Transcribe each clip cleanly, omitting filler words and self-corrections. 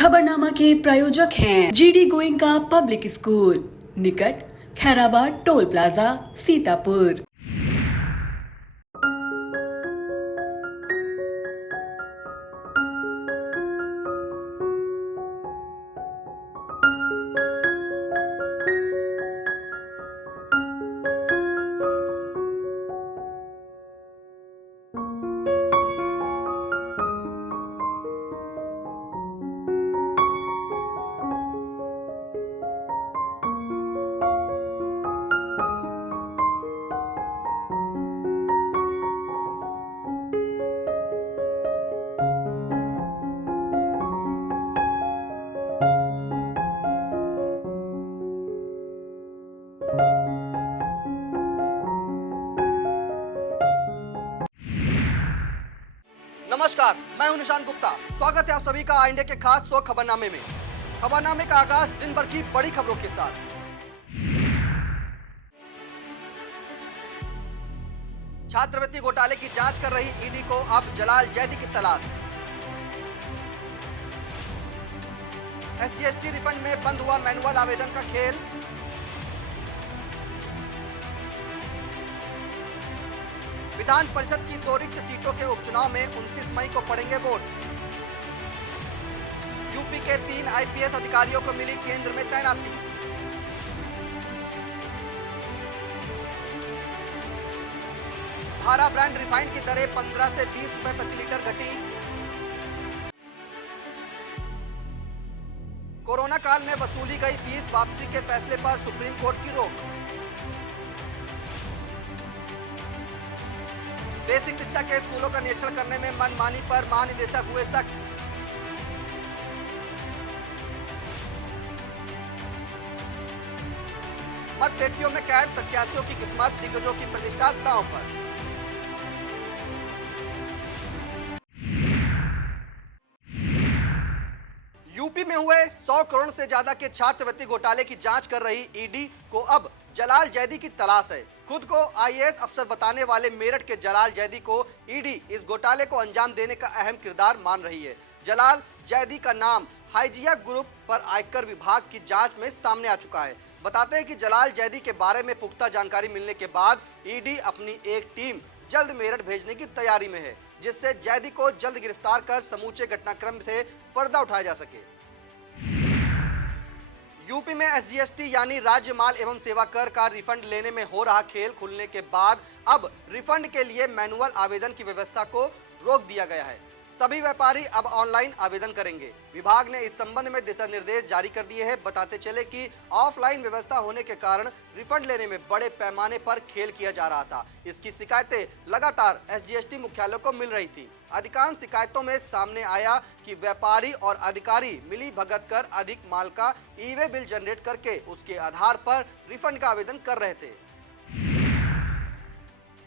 खबरनामा के प्रायोजक हैं जीडी गोइंका पब्लिक स्कूल, निकट खैराबाद टोल प्लाजा, सीतापुर। नमस्कार, मैं हूं निशान गुप्ता। स्वागत है आप सभी का इंडिया के खास 100 खबरनामे में। खबरनामे का आगाज दिन भर की बड़ी खबरों के साथ। छात्रवृत्ति घोटाले की जांच कर रही ईडी को अब जलाल जैदी की तलाश। एससी/एसटी रिफंड में बंद हुआ मैनुअल आवेदन का खेल। विधान परिषद की 2 रिक्त सीटों के उपचुनाव में 29 मई को पड़ेंगे वोट। यूपी के 3 आईपीएस अधिकारियों को मिली केंद्र में तैनाती। भारा ब्रांड रिफाइंड की दरें 15 से 20 रुपए प्रति लीटर घटी। कोरोना काल में वसूली गई फीस वापसी के फैसले पर सुप्रीम कोर्ट की रोक। बेसिक शिक्षा के स्कूलों का निरीक्षण करने में मनमानी पर महानिदेशक हुए सख्त। मतपेटियों में कैद प्रत्याशियों की किस्मत, दिग्गजों की प्रतिष्ठा दांव पर। यूपी में हुए 100 करोड़ से ज्यादा के छात्रवृत्ति घोटाले की जांच कर रही ईडी को अब जलाल जैदी की तलाश है। खुद को आईएएस अफसर बताने वाले मेरठ के जलाल जैदी को ईडी इस घोटाले को अंजाम देने का अहम किरदार मान रही है। जलाल जैदी का नाम हाइजिया ग्रुप पर आयकर विभाग की जांच में सामने आ चुका है। बताते हैं कि जलाल जैदी के बारे में पुख्ता जानकारी मिलने के बाद ईडी अपनी एक टीम जल्द मेरठ भेजने की तैयारी में है, जिससे जैदी को जल्द गिरफ्तार कर समूचे घटनाक्रम से पर्दा उठाया जा सके। यूपी में एसजीएसटी यानी राज्य माल एवं सेवा कर का रिफंड लेने में हो रहा खेल खुलने के बाद अब रिफंड के लिए मैनुअल आवेदन की व्यवस्था को रोक दिया गया है। सभी व्यापारी अब ऑनलाइन आवेदन करेंगे। विभाग ने इस संबंध में दिशा निर्देश जारी कर दिए हैं। बताते चले कि ऑफलाइन व्यवस्था होने के कारण रिफंड लेने में बड़े पैमाने पर खेल किया जा रहा था। इसकी शिकायतें लगातार एसजीएसटी मुख्यालय को मिल रही थी। अधिकांश शिकायतों में सामने आया कि व्यापारी और अधिकारी मिली भगत कर अधिक माल का ई-वे बिल जनरेट करके उसके आधार पर रिफंड का आवेदन कर रहे थे।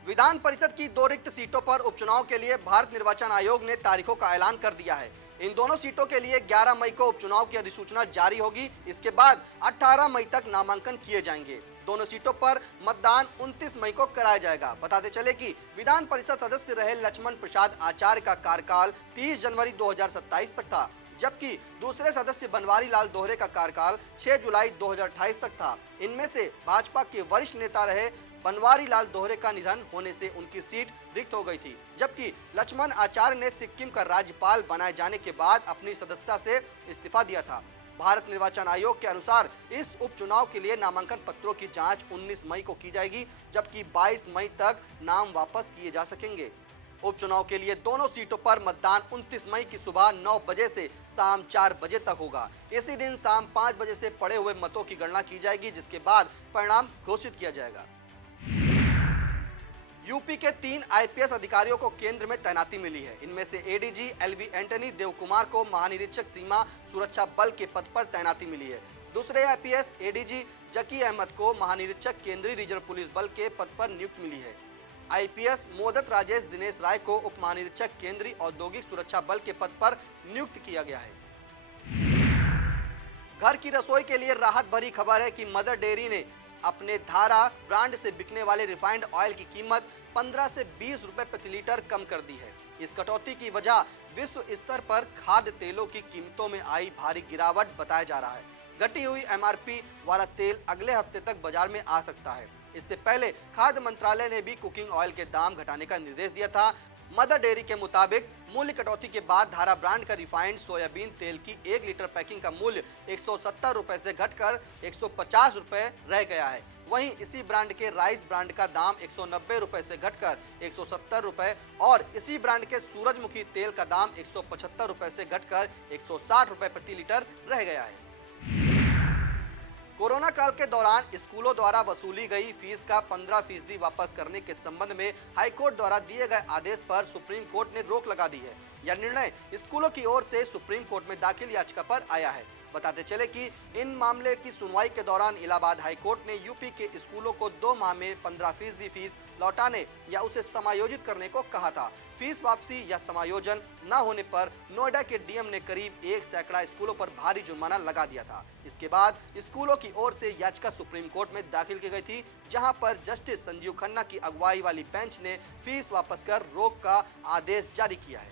विधान परिषद की 2 रिक्त सीटों पर उपचुनाव के लिए भारत निर्वाचन आयोग ने तारीखों का ऐलान कर दिया है। इन दोनों सीटों के लिए 11 मई को उपचुनाव की अधिसूचना जारी होगी। इसके बाद 18 मई तक नामांकन किए जाएंगे। दोनों सीटों पर मतदान 29 मई को कराया जाएगा। बताते चले कि विधान परिषद सदस्य रहे लक्ष्मण प्रसाद आचार्य का कार्यकाल 30 जनवरी 2027 तक था, जबकि दूसरे सदस्य बनवारी लाल दोहरे का कार्यकाल 6 जुलाई 2028 तक था। इनमें से भाजपा के वरिष्ठ नेता रहे बनवारी लाल दोहरे का निधन होने से उनकी सीट रिक्त हो गई थी, जबकि लक्ष्मण आचार्य ने सिक्किम का राज्यपाल बनाए जाने के बाद अपनी सदस्यता से इस्तीफा दिया था। भारत निर्वाचन आयोग के अनुसार इस उपचुनाव के लिए नामांकन पत्रों की जांच 19 मई को की जाएगी, जबकि 22 मई तक नाम वापस किए जा सकेंगे। उपचुनाव के लिए दोनों सीटों पर मतदान 29 मई की सुबह 9 बजे से शाम 4 बजे तक होगा। इसी दिन शाम 5 बजे से पड़े हुए मतों की गणना की जाएगी, जिसके बाद परिणाम घोषित किया जाएगा। यूपी के 3 आईपीएस अधिकारियों को केंद्र में तैनाती मिली है। इनमें से ADG LV Antony Dev Kumar को महानिरीक्षक सीमा सुरक्षा बल के पद पर तैनाती मिली है। दूसरे आईपीएस एडीजी जकी अहमद को महानिरीक्षक केंद्रीय रिजर्व पुलिस बल के पद पर नियुक्ति मिली है। आईपीएस मोदत राजेश दिनेश राय को उप महानिरीक्षक केंद्रीय औद्योगिक सुरक्षा बल के पद पर नियुक्त किया गया है। घर की रसोई के लिए राहत भरी खबर है कि मदर डेयरी ने अपने धारा ब्रांड से बिकने वाले रिफाइंड ऑयल की कीमत 15 से 20 रुपए प्रति लीटर कम कर दी है। इस कटौती की वजह विश्व स्तर पर खाद्य तेलों की कीमतों में आई भारी गिरावट बताया जा रहा है। घटी हुई एमआरपी वाला तेल अगले हफ्ते तक बाजार में आ सकता है। इससे पहले खाद्य मंत्रालय ने भी कुकिंग ऑयल के दाम घटाने का निर्देश दिया था। मदर डेयरी के मुताबिक मूल्य कटौती के बाद धारा ब्रांड का रिफाइंड सोयाबीन तेल की 1 लीटर पैकिंग का मूल्य 170 रुपए से घटकर 150 रुपए रह गया है। वहीं इसी ब्रांड के राइस ब्रांड का दाम 190 रुपए से घटकर 170 रुपए और इसी ब्रांड के सूरजमुखी तेल का दाम 175 रुपए से घटकर 160 रुपए प्रति लीटर रह गया है। कोरोना काल के दौरान स्कूलों द्वारा वसूली गई फीस का 15% वापस करने के संबंध में हाईकोर्ट द्वारा दिए गए आदेश पर सुप्रीम कोर्ट ने रोक लगा दी है। यह निर्णय स्कूलों की ओर से सुप्रीम कोर्ट में दाखिल याचिका पर आया है। बताते चले कि इन मामले की सुनवाई के दौरान इलाहाबाद हाईकोर्ट ने यूपी के स्कूलों को 2 माह में 15% फीस लौटाने या उसे समायोजित करने को कहा था। फीस वापसी या समायोजन न होने पर नोएडा के डीएम ने करीब 1 सैकड़ा स्कूलों पर भारी जुर्माना लगा दिया था। इसके बाद स्कूलों की ओर से याचिका सुप्रीम कोर्ट में दाखिल की गई थी, जहां पर जस्टिस संजीव खन्ना की अगुवाई वाली बेंच ने फीस वापस कर रोक का आदेश जारी किया है।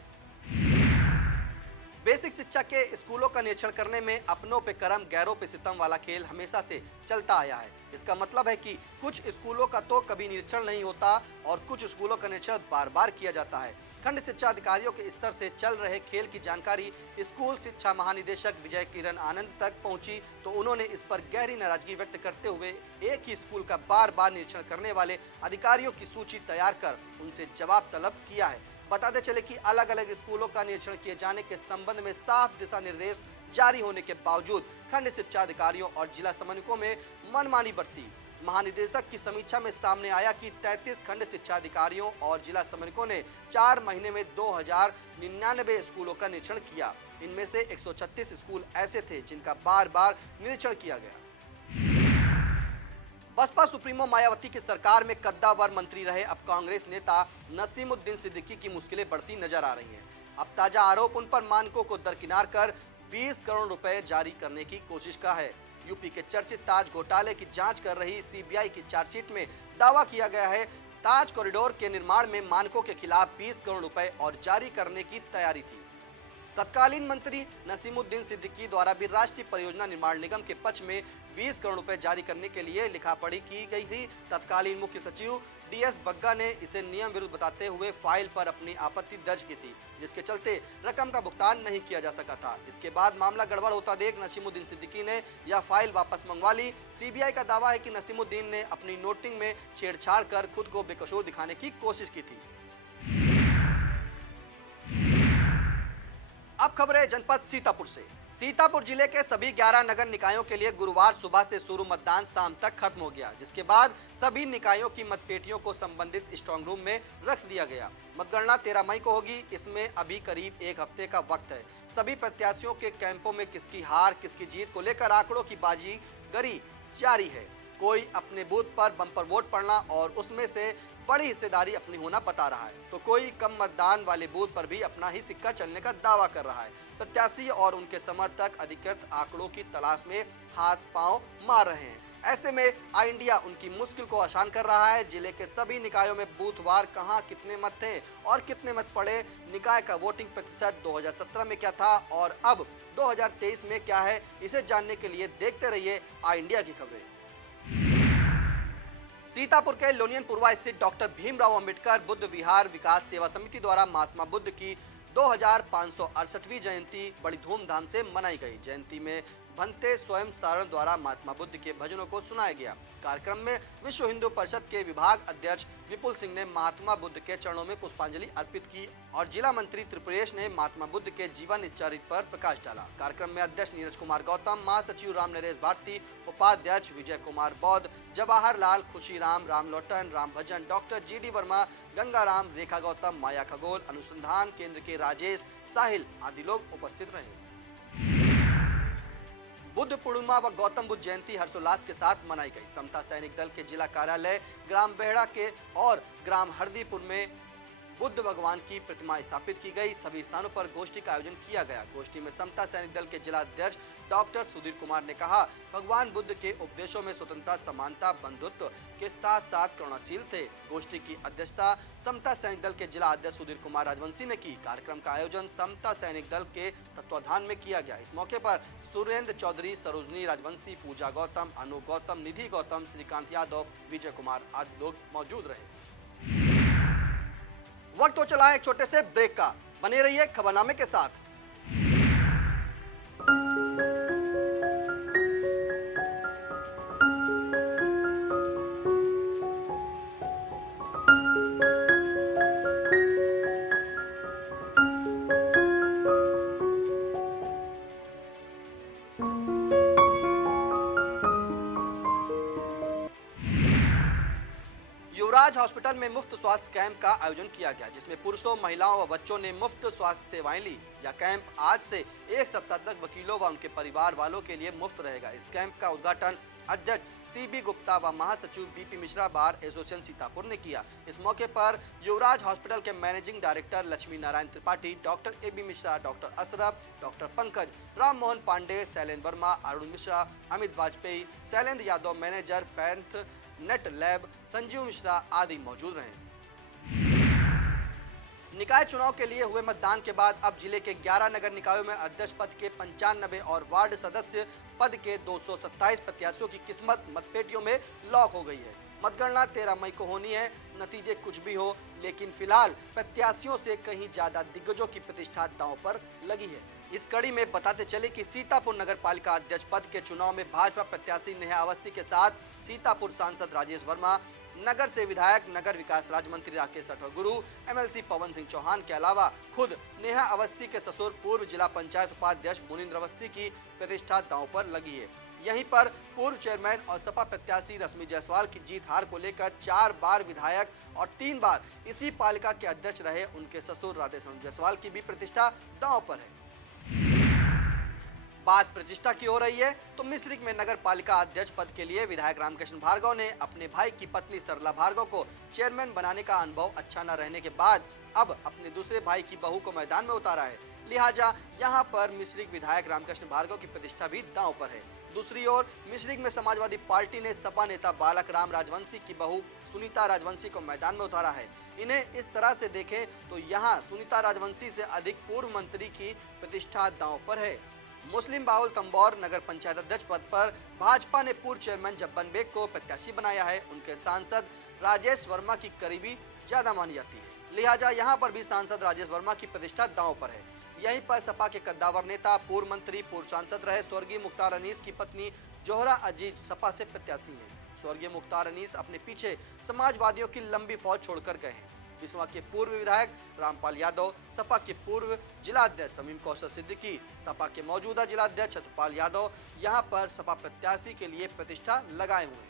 बेसिक शिक्षा के स्कूलों का निरीक्षण करने में अपनों पे करम गैरों पे सितम वाला खेल हमेशा से चलता आया है। इसका मतलब है कि कुछ स्कूलों का तो कभी निरीक्षण नहीं होता और कुछ स्कूलों का निरीक्षण बार बार किया जाता है। खंड शिक्षा अधिकारियों के स्तर से चल रहे खेल की जानकारी स्कूल शिक्षा महानिदेशक विजय किरण आनंद तक पहुंची तो उन्होंने इस पर गहरी नाराजगी व्यक्त करते हुए एक ही स्कूल का बार बार निरीक्षण करने वाले अधिकारियों की सूची तैयार कर उनसे जवाब तलब किया है। बताते चले कि अलग अलग स्कूलों का निरीक्षण किए जाने के संबंध में साफ दिशा निर्देश जारी होने के बावजूद खंड शिक्षा अधिकारियों और जिला समन्वयकों में मनमानी बरती। महानिदेशक की समीक्षा में सामने आया कि 33 खंड शिक्षा अधिकारियों और जिला समन्वयकों ने 4 महीने में 2099 स्कूलों का निरीक्षण किया। इनमें से 136 स्कूल ऐसे थे जिनका बार बार निरीक्षण किया गया। बसपा सुप्रीमो मायावती की सरकार में कद्दावर मंत्री रहे अब कांग्रेस नेता नसीमुद्दीन सिद्दीकी की मुश्किलें बढ़ती नजर आ रही हैं। अब ताजा आरोप उन पर मानकों को दरकिनार कर 20 करोड़ रुपए जारी करने की कोशिश का है। यूपी के चर्चित ताज घोटाले की जांच कर रही सीबीआई की चार्जशीट में दावा किया गया है ताज कॉरिडोर के निर्माण में मानकों के खिलाफ 20 करोड़ रुपए और जारी करने की तैयारी थी। तत्कालीन मंत्री नसीमुद्दीन सिद्दीकी द्वारा भी राष्ट्रीय परियोजना निर्माण निगम के पक्ष में 20 करोड़ रुपए जारी करने के लिए लिखापढ़ी की गई थी। तत्कालीन मुख्य सचिव डीएस बग्गा ने इसे नियम विरुद्ध बताते हुए फाइल पर अपनी आपत्ति दर्ज की थी, जिसके चलते रकम का भुगतान नहीं किया जा सका था। इसके बाद मामला गड़बड़ होता देख नसीमुद्दीन सिद्दीकी ने यह फाइल वापस मंगवा ली। सीबीआई का दावा है कि नसीमुद्दीन ने अपनी नोटिंग में छेड़छाड़ कर खुद को बेकसूर दिखाने की कोशिश की थी। अब खबर है जनपद सीतापुर से। सीतापुर जिले के सभी 11 नगर निकायों के लिए गुरुवार सुबह से शुरू मतदान शाम तक खत्म हो गया, जिसके बाद सभी निकायों की मतपेटियों को संबंधित स्ट्रांग रूम में रख दिया गया। मतगणना 13 मई को होगी। इसमें अभी करीब 1 हफ्ते का वक्त है। सभी प्रत्याशियों के कैंपों में किसकी हार किसकी जीत को लेकर आंकड़ों की बाजीगरी जारी है। कोई अपने बूथ पर बम्पर वोट पड़ना और उसमें से बड़ी हिस्सेदारी अपनी होना बता रहा है, तो कोई कम मतदान वाले बूथ पर भी अपना ही सिक्का चलने का दावा कर रहा है। प्रत्याशी और उनके समर्थक अधिकृत आंकड़ों की तलाश में हाथ पांव मार रहे हैं। ऐसे में आई इंडिया उनकी मुश्किल को आसान कर रहा है। जिले के सभी निकायों में बूथवार कहां कितने मत थे और कितने मत पड़े, निकाय का वोटिंग प्रतिशत 2017 में क्या था और अब 2023 में क्या है, इसे जानने के लिए देखते रहिए आई इंडिया की खबरें। सीतापुर के लोनियनपुरवा स्थित डॉक्टर भीमराव अंबेडकर बुद्ध विहार विकास सेवा समिति द्वारा महात्मा बुद्ध की 2568वीं जयंती बड़ी धूमधाम से मनाई गई। जयंती में भंते स्वयं सारण द्वारा महात्मा बुद्ध के भजनों को सुनाया गया। कार्यक्रम में विश्व हिंदू परिषद के विभाग अध्यक्ष विपुल सिंह ने महात्मा बुद्ध के चरणों में पुष्पांजलि अर्पित की और जिला मंत्री त्रिपुरेश ने महात्मा बुद्ध के जीवन चरित्र पर प्रकाश डाला। कार्यक्रम में अध्यक्ष नीरज कुमार गौतम, महासचिव राम नरेश भारती, उपाध्यक्ष विजय कुमार बौद्ध, जवाहर लाल, खुशीराम, राम लोटन, राम भजन, डॉक्टर जीडी वर्मा, गंगाराम, रेखा गौतम, माया खगोल, अनुसंधान केंद्र के राजेश, साहिल आदि लोग उपस्थित रहे। बुद्ध पूर्णिमा व गौतम बुद्ध जयंती हर्षोल्लास के साथ मनाई गई। समता सैनिक दल के जिला कार्यालय ग्राम बेहड़ा के और ग्राम हरदीपुर में बुद्ध भगवान की प्रतिमा स्थापित की गई। सभी स्थानों पर गोष्ठी का आयोजन किया गया। गोष्ठी में समता सैनिक दल के जिला अध्यक्ष डॉक्टर सुधीर कुमार ने कहा, भगवान बुद्ध के उपदेशों में स्वतंत्रता, समानता, बंधुत्व के साथ साथ करुणाशील थे। गोष्ठी की अध्यक्षता समता सैनिक दल के जिला अध्यक्ष सुधीर कुमार राजवंशी ने की। कार्यक्रम का आयोजन समता सैनिक दल के तत्वाधान में किया गया। इस मौके पर सुरेंद्र चौधरी, सरोजनी राजवंशी, पूजा गौतम, अनु गौतम, निधि गौतम, श्रीकांत यादव, विजय कुमार आदि लोग मौजूद रहे। वक्त हो चला है एक छोटे से ब्रेक का। बने रहिए खबरनामे के साथ। युवराज हॉस्पिटल में मुफ्त स्वास्थ्य कैंप का आयोजन किया गया, जिसमें पुरुषों, महिलाओं व बच्चों ने मुफ्त स्वास्थ्य सेवाएं ली। यह कैंप आज से एक सप्ताह तक वकीलों व उनके परिवार वालों के लिए मुफ्त रहेगा। इस कैंप का उद्घाटन अध्यक्ष CB गुप्ता व महासचिव BP Mishra bar association Sitapur ने किया। इस मौके पर युवराज हॉस्पिटल के managing director Lakshmi Narayan Tripathi, doctor AB Mishra, doctor Ashraf, doctor Pankaj, Ram Mohan Pande, Shailendra Verma, Arun Mishra, Amit Vajpayee, Shailendra Yadav, manager पैंथ नेट लैब, संजीव मिश्रा आदि मौजूद रहे। निकाय चुनाव के लिए हुए मतदान के बाद अब जिले के 11 नगर निकायों में अध्यक्ष पद के 95 और वार्ड सदस्य पद के 227 प्रत्याशियों की किस्मत मतपेटियों में लॉक हो गई है। मतगणना 13 मई को होनी है। नतीजे कुछ भी हो, लेकिन फिलहाल प्रत्याशियों से कहीं ज्यादा दिग्गजों की प्रतिष्ठा दांव पर लगी है। इस कड़ी में बताते चले कि सीतापुर नगर पालिका अध्यक्ष पद के चुनाव में भाजपा प्रत्याशी नेहा अवस्थी के साथ सीतापुर सांसद राजेश वर्मा, नगर से विधायक नगर विकास राज्य मंत्री राकेश गुरु, MLC पवन सिंह चौहान के अलावा खुद नेहा अवस्थी के ससुर पूर्व जिला पंचायत उपाध्यक्ष मुनिंद्र अवस्थी की प्रतिष्ठा दांव पर लगी है। यहीं पर पूर्व चेयरमैन और सपा प्रत्याशी रश्मि जायसवाल की जीत हार को लेकर 4 बार विधायक और 3 बार इसी पालिका के अध्यक्ष रहे उनके ससुर राधेश्याम जायसवाल की भी प्रतिष्ठा दांव पर है। बात प्रतिष्ठा की हो रही है तो मिश्रिक में नगर पालिका अध्यक्ष पद के लिए विधायक रामकृष्ण भार्गव ने अपने भाई की पत्नी सरला भार्गव को चेयरमैन बनाने का अनुभव अच्छा न रहने के बाद अब अपने दूसरे भाई की बहू को मैदान में उतारा है। लिहाजा यहां पर मिश्रिक विधायक रामकृष्ण भार्गव की प्रतिष्ठा भी दांव पर है। दूसरी ओर मिश्रिक में समाजवादी पार्टी ने सपा नेता बालक राम राजवंशी की बहू सुनीता राजवंशी को मैदान में उतारा है। इन्हें इस तरह से देखें तो यहाँ सुनीता राजवंशी से अधिक पूर्व मंत्री की प्रतिष्ठा दांव पर है। मुस्लिम बाहुल तंबौर नगर पंचायत अध्यक्ष पद पर भाजपा ने पूर्व चेयरमैन जब्बन बेग को प्रत्याशी बनाया है। उनके सांसद राजेश वर्मा की करीबी ज्यादा मानी जाती है। लिहाजा यहाँ पर भी सांसद राजेश वर्मा की प्रतिष्ठा दांव पर है। यहीं पर सपा के कद्दावर नेता, पूर्व मंत्री, पूर्व सांसद रहे स्वर्गीय मुख्तार अनीस की पत्नी जोहरा अजीज सपा से प्रत्याशी हैं। स्वर्गीय मुख्तार अनीस अपने पीछे समाजवादियों की लंबी फौज छोड़कर गए हैं। बिस्वा के पूर्व विधायक रामपाल यादव, सपा के पूर्व जिला अध्यक्ष समीम कौशल सिद्दीकी, सपा के मौजूदा जिला अध्यक्ष छत्रपाल यादव यहां पर सपा प्रत्याशी के लिए प्रतिष्ठा लगाए हुए हैं।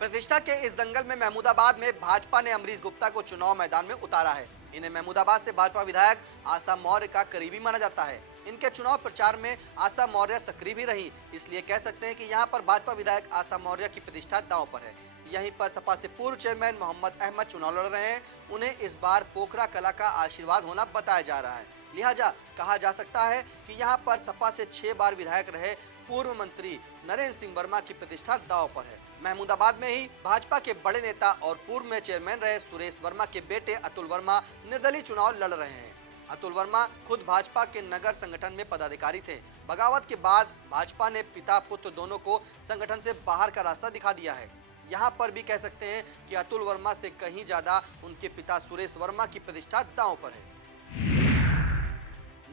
प्रतिष्ठा के इस दंगल में महमूदाबाद में भाजपा ने अमरीश गुप्ता को चुनाव मैदान में उतारा है। इन्हें महमूदाबाद से भाजपा विधायक आशा मौर्य का करीबी माना जाता है। इनके चुनाव प्रचार में आशा मौर्य सक्रिय भी रही, इसलिए कह सकते हैं कि यहां पर भाजपा विधायक आशा मौर्य की प्रतिष्ठा दांव पर है। यहीं पर सपा से पूर्व चेयरमैन मोहम्मद अहमद चुनाव लड़ रहे हैं। उन्हें इस बार पोखरा कला का आशीर्वाद होना बताया जा रहा है। लिहाजा कहा जा सकता है कि यहां पर सपा से 6 बार विधायक रहे पूर्व मंत्री नरेंद्र सिंह वर्मा की प्रतिष्ठा दांव पर है। महमूदाबाद में ही भाजपा के बड़े नेता और पूर्व में चेयरमैन रहे सुरेश वर्मा के बेटे अतुल वर्मा निर्दलीय चुनाव लड़ रहे हैं। अतुल वर्मा खुद भाजपा के नगर संगठन में पदाधिकारी थे। बगावत के बाद भाजपा ने पिता पुत्र दोनों को संगठन से बाहर का रास्ता दिखा दिया है। यहाँ पर भी कह सकते हैं कि अतुल वर्मा से कहीं ज्यादा उनके पिता सुरेश वर्मा की प्रतिष्ठा दांव पर है।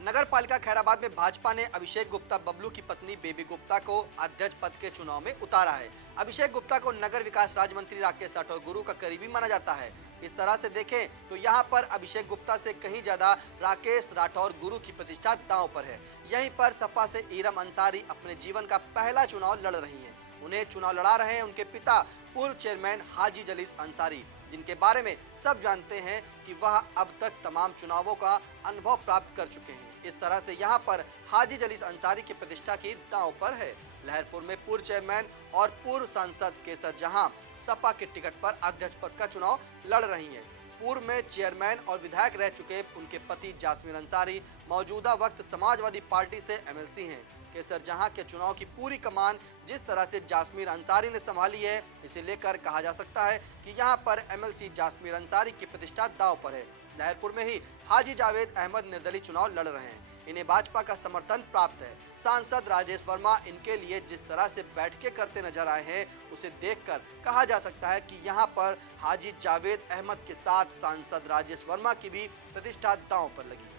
नगर पालिका खैराबाद में भाजपा ने अभिषेक गुप्ता बबलू की पत्नी बेबी गुप्ता को अध्यक्ष पद के चुनाव में उतारा है। अभिषेक गुप्ता को नगर विकास राज्य मंत्री राकेश गुरु का करीबी माना जाता है। इस तरह से देखें तो यहाँ पर अभिषेक गुप्ता से कहीं ज्यादा राकेश राठौर गुरु की प्रतिष्ठा दांव पर है। यहीं पर सपा से इरम अंसारी अपने जीवन का पहला चुनाव लड़ रही हैं। उन्हें चुनाव लड़ा रहे हैं उनके पिता पूर्व चेयरमैन हाजी जलीस अंसारी, जिनके बारे में सब जानते हैं कि वह अब तक तमाम चुनावों का अनुभव प्राप्त कर चुके हैं। इस तरह से यहाँ पर हाजी जलीस अंसारी की प्रतिष्ठा की दांव पर है। लहरपुर में पूर्व चेयरमैन और पूर्व सांसद केसर जहां सपा के टिकट पर अध्यक्ष पद का चुनाव लड़ रही हैं। पूर्व में चेयरमैन और विधायक रह चुके उनके पति जासमीर अंसारी मौजूदा वक्त समाजवादी पार्टी से एमएलसी हैं। केसर जहां के चुनाव की पूरी कमान जिस तरह से जासमीर अंसारी ने संभाली है, इसे लेकर कहा जा सकता है कि यहां पर एमएलसी जासमीर अंसारी की प्रतिष्ठा दांव पर है। लहरपुर में ही हाजी जावेद अहमद निर्दलीय चुनाव लड़ रहे हैं। इन्हें भाजपा का समर्थन प्राप्त है। सांसद राजेश वर्मा इनके लिए जिस तरह से बैठकें करते नजर आए हैं, उसे देखकर कहा जा सकता है कि यहां पर हाजी जावेद अहमद के साथ सांसद राजेश वर्मा की भी प्रतिष्ठा दांव पर लगी।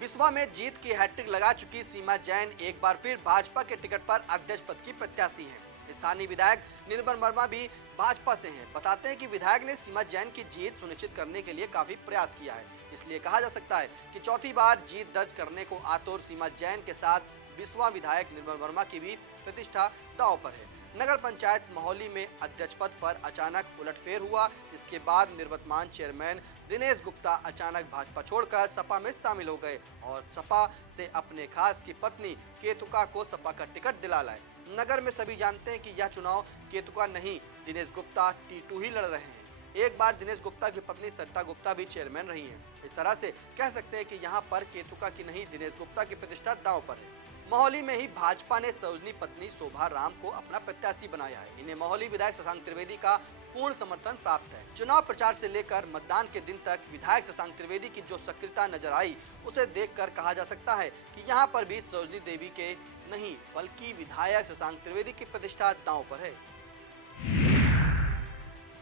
बिस्वा में जीत की हैट्रिक लगा चुकी सीमा जैन एक बार फिर भाजपा के टिकट पर अध्यक्ष पद की प्रत्याशी हैं। स्थानीय विधायक निर्मल वर्मा भी भाजपा से हैं। बताते हैं कि विधायक ने सीमा जैन की जीत सुनिश्चित करने के लिए काफी प्रयास किया है। इसलिए कहा जा सकता है कि चौथी बार जीत दर्ज करने को आतुर सीमा जैन के साथ बिस्वा विधायक निर्मल वर्मा की भी प्रतिष्ठा दांव पर है। नगर पंचायत मोहाली में अध्यक्ष पद पर अचानक उलटफेर हुआ। इसके बाद निवर्तमान चेयरमैन दिनेश गुप्ता अचानक भाजपा छोड़कर सपा में शामिल हो गए और सपा से अपने खास की पत्नी केतुका को सपा का टिकट दिला लाए। नगर में सभी जानते हैं कि यह चुनाव केतुका नहीं, दिनेश गुप्ता टीटू ही लड़ रहे हैं। एक बार दिनेश गुप्ता की पत्नी सरिता गुप्ता भी चेयरमैन रही हैं। इस तरह से कह सकते हैं कि यहाँ पर केतुका की नहीं, दिनेश गुप्ता की प्रतिष्ठा दांव पर है। मोहाली में ही भाजपा ने सरोजनी पत्नी शोभा राम को अपना प्रत्याशी बनाया है। इन्हें मोहाली विधायक शशांक त्रिवेदी का पूर्ण समर्थन प्राप्त है। चुनाव प्रचार से लेकर मतदान के दिन तक विधायक शशांक त्रिवेदी की जो सक्रियता नजर आई, उसे देखकर कहा जा सकता है कि यहाँ पर भी सरोजनी देवी के नहीं बल्कि विधायक शशांक त्रिवेदी की प्रतिष्ठा दांव पर है।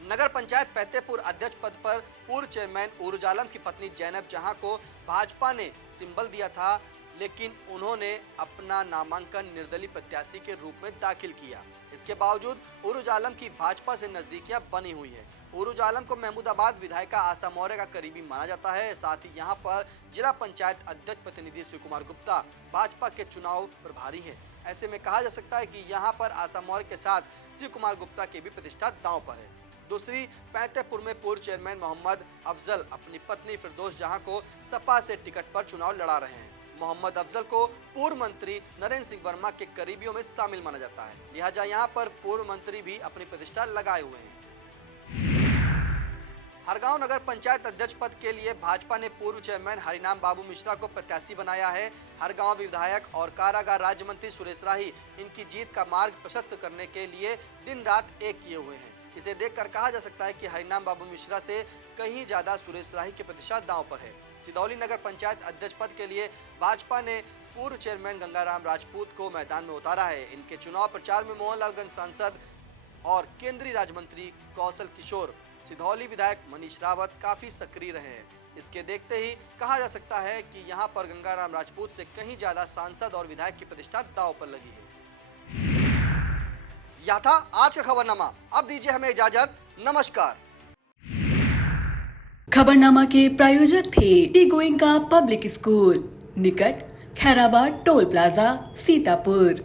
नगर पंचायत फतेहपुर अध्यक्ष पद पर पूर्व चेयरमैन उरुज आलम की पत्नी जैनब जहां को भाजपा ने सिंबल दिया था, लेकिन उन्होंने अपना नामांकन निर्दलीय प्रत्याशी के रूप में दाखिल किया। इसके बावजूद उरुज आलम की भाजपा से नजदीकियां बनी हुई है। उरुज आलम को महमूदाबाद विधायिका आशा मौर्य का करीबी माना जाता है। साथ ही यहां पर जिला पंचायत अध्यक्ष प्रतिनिधि शिव कुमार गुप्ता भाजपा के चुनाव प्रभारी हैं। ऐसे में कहा जा सकता है कि यहाँ पर आशा मौर्य के साथ शिव कुमार गुप्ता की भी प्रतिष्ठा दांव पर है। दूसरी फतेहपुर में पूर्व चेयरमैन मोहम्मद अफजल अपनी पत्नी फिरदौस जहां को सपा से टिकट पर चुनाव लड़ा रहे हैं। मोहम्मद अफजल को पूर्व मंत्री नरेंद्र सिंह वर्मा के करीबियों में शामिल माना जाता है। लिहाजा यहां पर पूर्व मंत्री भी अपनी प्रतिष्ठा लगाए हुए हैं। हरगांव नगर पंचायत अध्यक्ष पद के लिए भाजपा ने पूर्व चेयरमैन हरिनाम बाबू मिश्रा को प्रत्याशी बनाया है। हरगांव विधायक और कारागार राज्य मंत्री सुरेश राही इनकी जीत का मार्ग प्रशस्त करने के लिए दिन रात एक किए हुए हैं। इसे देखकर कहा जा सकता है कि हरिनाम बाबू मिश्रा से कहीं ज्यादा सुरेश राही की प्रतिष्ठा दांव पर है। सिधौली नगर पंचायत अध्यक्ष पद के लिए भाजपा ने पूर्व चेयरमैन गंगाराम राजपूत को मैदान में उतारा है। इनके चुनाव प्रचार में मोहनलालगंज सांसद और केंद्रीय राज्य मंत्री कौशल किशोर, सिधौली विधायक मनीष रावत काफी सक्रिय रहे हैं। इसके देखते ही कहा जा सकता है कि यहां पर गंगाराम राजपूत से कहीं ज्यादा सांसद और विधायक की प्रतिष्ठा दांव पर लगी है। यह था आज का खबरनामा। अब दीजिए हमें इजाजत। नमस्कार। खबरनामा के प्रायोजक थे जीडी गोइंका पब्लिक स्कूल, निकट खैराबाद टोल प्लाजा, सीतापुर।